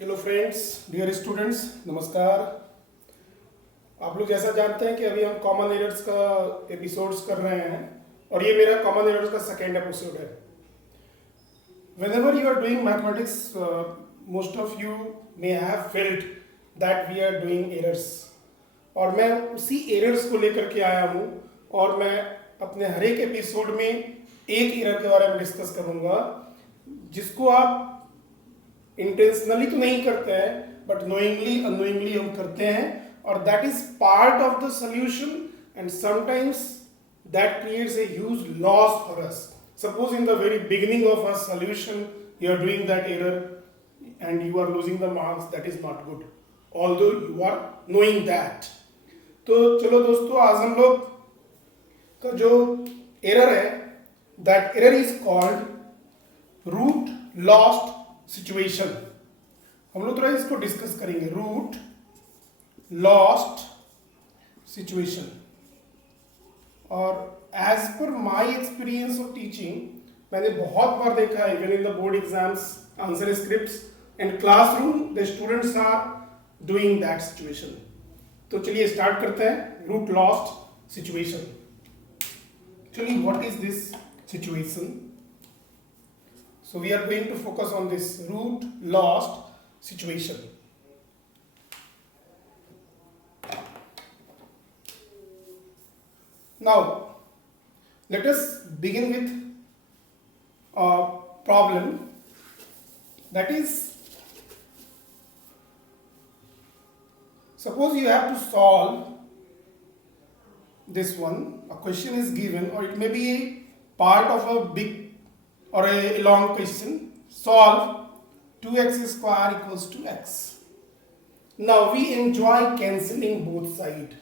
Hello friends, dear students, नमस्कार। आप लोग जैसा जानते हैं कि अभी हम कॉमन एरर्स का एपिसोड्स कर रहे हैं और ये मेरा कॉमन एरर्स का सेकेंड एपिसोड है। Whenever you are doing mathematics, most of you may have felt that we are doing errors, और मैं उसी एरर्स को लेकर के आया हूँ और मैं अपने हर एक एपिसोड में एक एरर के बारे में डिस्कस करूँगा जिसको आप इंटेंशनली तो नहीं करते हैं बट नोइंगली अनोइंगली हम करते हैं, और that is part of the solution and sometimes that creates a huge loss for us. Suppose in the very beginning of a solution you are doing that error and you are losing the marks, that is not good although you are knowing that. तो चलो दोस्तों, आज हम लोग का जो error है that error is called root lost situation. हम लोग थोड़ा इसको डिस्कस करेंगे. Root lost situation. और as per my experience of teaching मैंने बहुत बार देखा है, even in the board exams, answer scripts and classroom, the students are doing that situation. तो चलिए स्टार्ट करते हैं. Root lost situation. चलिए, what is this situation? So we are going to focus on this root lost situation. Now, let us begin with a problem, that is, suppose you have to solve this one. A question is given, or it may be a part of a big or a long question. Solve 2x square equals to x. Now we enjoy cancelling both sides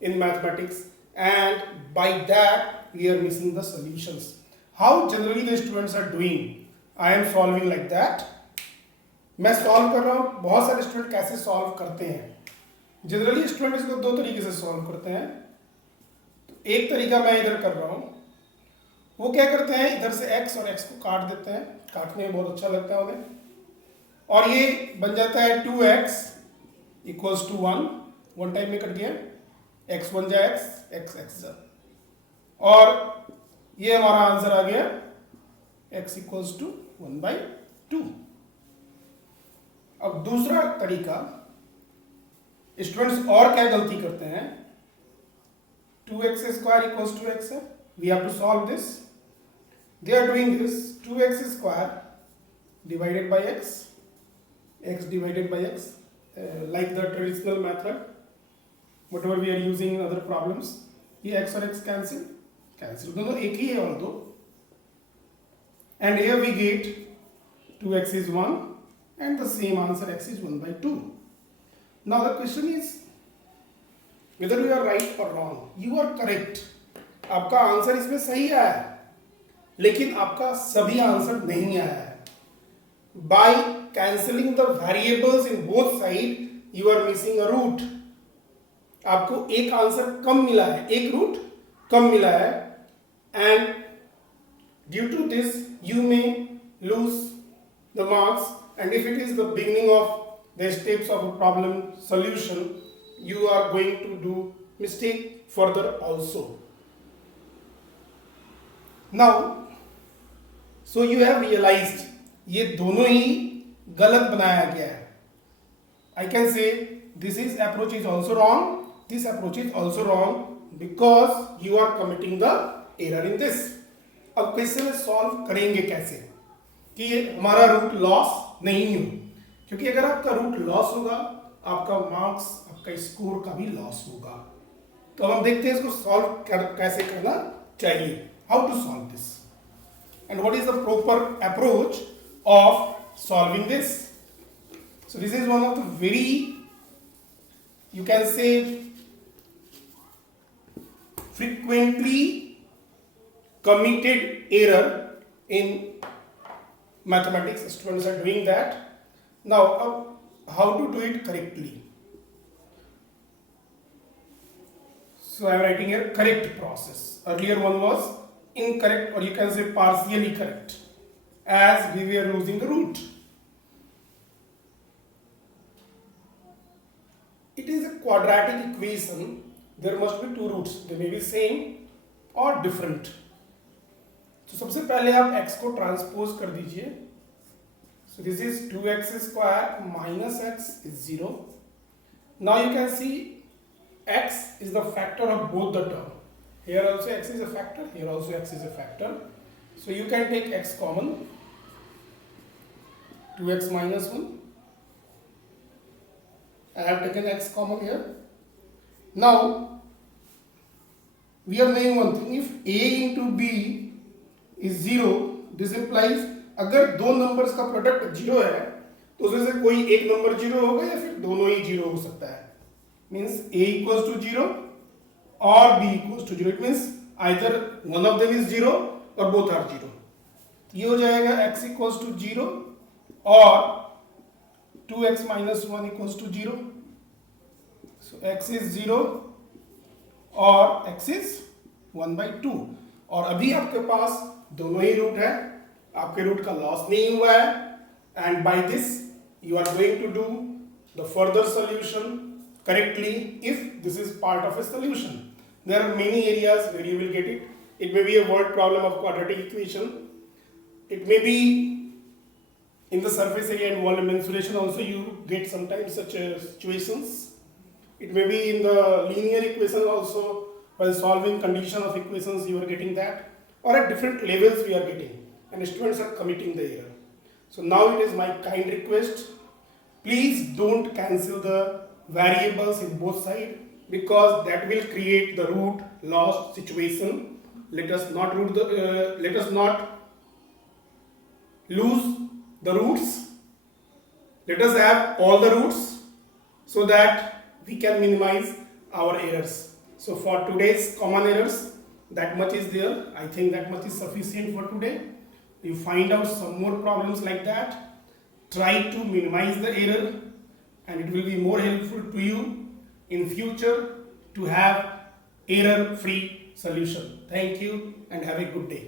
in mathematics, and by that we are missing the solutions. How generally the students are doing? I am solving like that. मैं solve कर रहा हूँ. बहुत सारे student कैसे solve करते हैं? Generally student इसको दो तरीके से सॉल्व करते हैं. तो एक तरीका मैं इधर कर रहा हूँ. वो क्या करते हैं, इधर से x और x को काट देते हैं. काटने में बहुत अच्छा लगता है उन्हें, और ये बन जाता है 2x equals to 1. One time में कट गया. x बन जाए x x जा, और ये हमारा आंसर आ गया x इक्वल्स टू 1/2. अब दूसरा तरीका, स्टूडेंट्स और क्या गलती करते हैं? 2x square equals to x है. We have to solve this. They are doing this 2x square divided by x divided by x, like the traditional method, whatever we are using in other problems. ये x और x cancel, दोनों एक ही है और दो. And here we get 2x is 1 and the same answer x is 1/2. Now the question is whether you are right or wrong. You are correct. आपका answer इसमें सही आया है, लेकिन आपका सभी आंसर नहीं आया है. By cancelling the variables in both side you are missing a root. आपको एक आंसर कम मिला है, एक रूट कम मिला है, and due to this you may lose the marks. And if it is the beginning of the steps of a problem solution, you are going to do mistake further also. Now, so you have realized ये दोनों ही गलत बनाया गया है. I can say this is approach is also wrong, this approach is also wrong because you are committing the error in this. अब question में solve करेंगे कैसे कि ये हमारा रूट लॉस नहीं हो, क्योंकि अगर आपका रूट लॉस होगा आपका मार्क्स, आपका स्कोर का भी लॉस होगा. तो हम देखते हैं इसको सॉल्व कैसे करना चाहिए. How to solve this and what is the proper approach of solving this? So this is one of the very, you can say, frequently committed error in mathematics. Students are doing that. Now how to do it correctly? So I am writing here correct process. Earlier one was incorrect, or you can say partially correct, as we were losing the root. quadratic equation there must be two roots, they may be same or different. तो सबसे पहले आप x को transpose कर दीजिए. So this is 2x square minus x is 0. Now you can see x is the factor of both the term. Here also x is a factor, here also x is a factor. So you can take x common, 2x minus 1. I have taken x common here. Now we are knowing one thing, if a into b is 0, this implies अगर दो numbers का product zero है तो उसमें से कोई एक number zero होगा या फिर दोनों ही जीरो हो सकता है. Means a equals to 0 or b equals to 0. It means either one of them is 0 or both are 0. ये हो जाएगा x equals to 0 or 2x minus 1 equals to 0. So x is 0 और x is 1/2. और अभी आपके पास दोनों ही root है, आपके रूट का लॉस नहीं हुआ है. And by this you are going to do the further solution correctly if this is part of a solution. There are many areas where you will get it. It may be a word problem of quadratic equation. It may be in the surface area and volume insulation also you get sometimes such situations. It may be in the linear equation also, while solving condition of equations you are getting that, or at different levels we are getting, and students are committing the error. So now it is my kind request, please don't cancel the variables in both sides because that will create the root loss situation. Let us not lose the roots. Let us have all the roots so that we can minimize our errors. So for today's common errors, that much is there. I think that much is sufficient for today. You find out some more problems like that. Try to minimize the error, and it will be more helpful to you in future to have error-free solution. Thank you and have a good day.